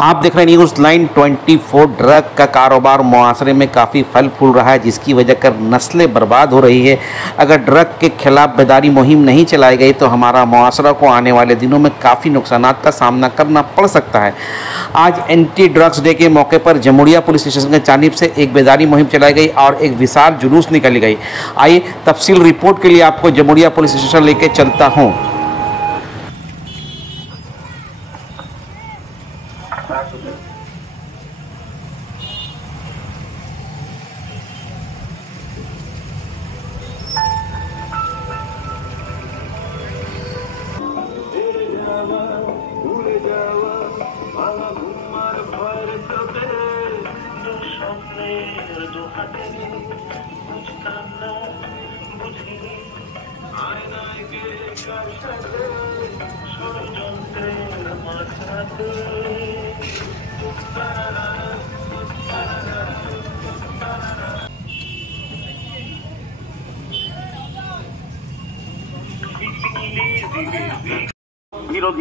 आप देख रहे हैं न्यूज़ लाइन 24। ड्रग का कारोबार मुआशरे में काफ़ी फल फूल रहा है, जिसकी वजह कर नस्लें बर्बाद हो रही है। अगर ड्रग के खिलाफ बेदारी मुहिम नहीं चलाई गई तो हमारा मुआशरा को आने वाले दिनों में काफ़ी नुकसानात का सामना करना पड़ सकता है। आज एंटी ड्रग्स डे के मौके पर जमुड़िया पुलिस स्टेशन की जानिब से एक बेदारी मुहिम चलाई गई और एक विशाल जुलूस निकाली गई। आइए तफसील रिपोर्ट के लिए आपको जमुड़िया पुलिस स्टेशन लेके चलता हूँ।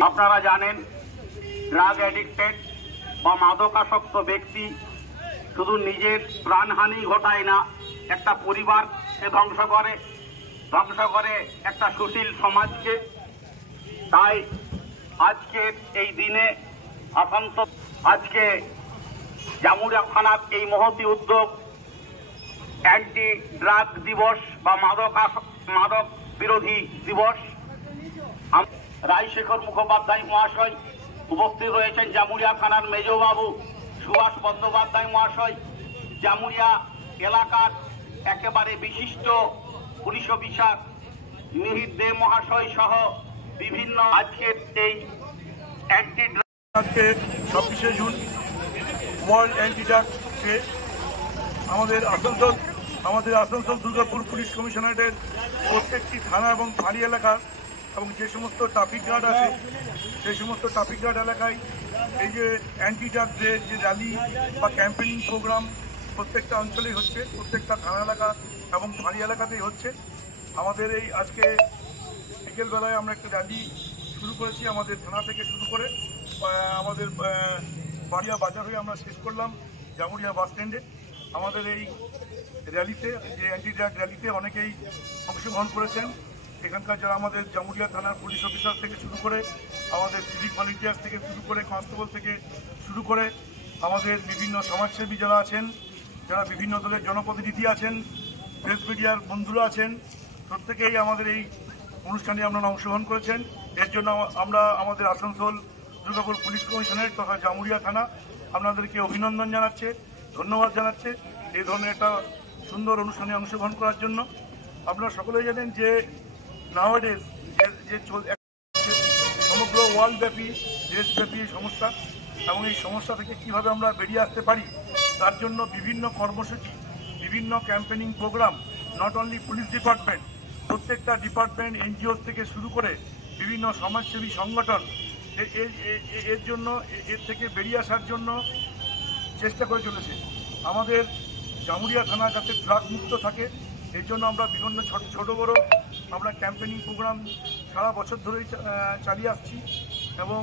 আপনারা জানেন ড্রাগ অ্যাডিক্টেড বা মাদকাসক্ত ব্যক্তি শুধু নিজের প্রাণহানি ঘটায় না, একটা পরিবারকে ধ্বংস করে একটা সুশীল সমাজকে। তাই আজকের এই দিনে আজকে জামুড়িয়া থানার এই মহতী উদ্যোগ অ্যান্টি ড্রাগ দিবস বা মাদক বিরোধী দিবস। রায়শেখর মুখোপাধ্যায় মহাশয় উপস্থিত রয়েছেন, জামুড়িয়া থানার মেজবাবু সুভাষ বন্দ্যোপাধ্যায় মহাশয়, জামুড়িয়া এলাকার একেবারে বিশিষ্ট পুলিশ অফিসার মিহির দে মহাশয় সহ বিভিন্ন আজকের এই অ্যান্টি ড্রাগ 26শে June world anti drug day আমাদের আসানসোল দুর্গাপুর পুলিশ কমিশনারেটের প্রত্যেকটি থানা এবং ফাঁড়ি এলাকা এবং যে সমস্ত ট্রাফিক গার্ড আছে সেই সমস্ত ট্রাফিক গার্ড এলাকায় এই যে অ্যান্টি ড্রাগ ডে যে র্যালি বা ক্যাম্পেইনিং প্রোগ্রাম প্রত্যেকটা অঞ্চলেই হচ্ছে, প্রত্যেকটা থানা এলাকা এবং ফাঁড়ি এলাকাতেই হচ্ছে। আমাদের এই আজকে বিকেলবেলায় আমরা একটা র্যালি শুরু করেছি, আমাদের থানা থেকে শুরু করে আমাদের বাড়িয়া বাজার হয়ে আমরা শেষ করলাম জামুড়িয়া বাস স্ট্যান্ডে। আমাদের এই র্যালিতে, যে অ্যান্টি ড্রাগ র্যালিতে অনেকেই অংশগ্রহণ করেছেন। এখানকার যারা আমাদের জামুড়িয়া থানার পুলিশ অফিসার থেকে শুরু করে, আমাদের সিভিক ভলেন্টিয়ার্স থেকে শুরু করে, কনস্টেবল থেকে শুরু করে, আমাদের বিভিন্ন সমাজসেবী যারা আছেন, যারা বিভিন্ন দলের জনপ্রতিনিধি আছেন, প্রেস মিডিয়ার বন্ধুরা আছেন, প্রত্যেকেই আমাদের এই অনুষ্ঠানে আপনারা অংশগ্রহণ করেছেন। এর জন্য আমরা আমাদের আসানসোল দুর্গাপুর পুলিশ কমিশনারেট তথা জামুড়িয়া থানা আপনাদেরকে অভিনন্দন জানাচ্ছে, ধন্যবাদ জানাচ্ছে এই ধরনের একটা সুন্দর অনুষ্ঠানে অংশগ্রহণ করার জন্য। আপনারা সকলেই জানেন যে নাওয়াডেজ যে সমগ্র ওয়ার্ল্ডব্যাপী দেশব্যাপী সমস্যা এবং এই সমস্যা থেকে কীভাবে আমরা বেরিয়ে আসতে পারি তার জন্য বিভিন্ন কর্মসূচি, বিভিন্ন campaigning program, not only police department, প্রত্যেকটা ডিপার্টমেন্ট, এনজিওস থেকে শুরু করে বিভিন্ন সমাজসেবী সংগঠন এর জন্য, এর থেকে বেরিয়ে আসার জন্য চেষ্টা করে চলেছে। আমাদের জামুড়িয়া থানা যাতে ড্রাগ মুক্ত থাকে এর জন্য আমরা বিভিন্ন ছোট বড় আমরা ক্যাম্পেইনিং প্রোগ্রাম সারা বছর ধরেই চালিয়ে আসছি এবং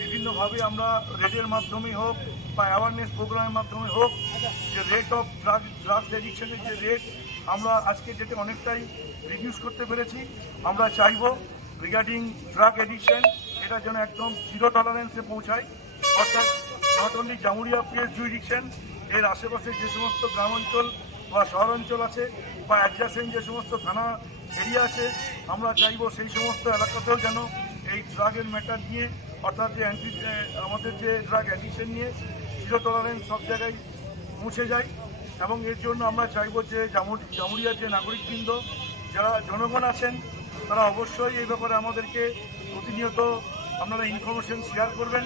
বিভিন্নভাবে আমরা রেডের মাধ্যমে হোক বা অ্যাওয়ারনেস প্রোগ্রামের মাধ্যমে হোক, যে রেট অফ ড্রাগস অ্যাডিকশনের যে রেট আমরা আজকে ডেটে অনেকটাই রিডিউস করতে পেরেছি। আমরা চাইব রিগার্ডিং ড্রাগ অ্যাডিকশন এটা যেন একদম জিরো টলারেন্সে পৌঁছায়, অর্থাৎ not only Jamuria PS jurisdiction, এর আশেপাশে যে সমস্ত গ্রাম অঞ্চল বা শহর অঞ্চল আছে বা অ্যাডজাসেন্ট যে সমস্ত থানা এরিয়া আছে, আমরা চাইব সেই সমস্ত এলাকাতেও যেন এই ড্রাগের ম্যাটার নিয়ে, অর্থাৎ যে আমাদের যে ড্রাগ অ্যাডিকশন নিয়ে জিরো টলারেন্স সব জায়গায় পৌঁছে যায়। এবং এর জন্য আমরা চাইব যে জামুড়িয়ার যে নাগরিকবৃন্দ যারা জনগণ আছেন তারা অবশ্যই এই ব্যাপারে আমাদেরকে প্রতিনিয়ত আপনারা ইনফরমেশন শেয়ার করবেন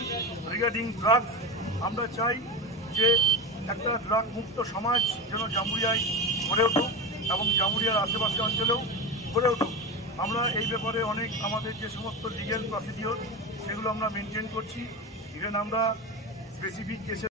রিগার্ডিং ড্রাগস। আমরা চাই যে একটা ড্রাগ মুক্ত সমাজ যেন জামুড়িয়ায় গড়ে উঠুক এবং জামুড়িয়ার আশেপাশে অঞ্চলেও গড়ে উঠুক। আমরা এই ব্যাপারে অনেক আমাদের যে সমস্ত লিগ্যাল প্রসিডিওর সেগুলো আমরা মেনটেন করছি। ইভেন আমরা স্পেসিফিক কেসে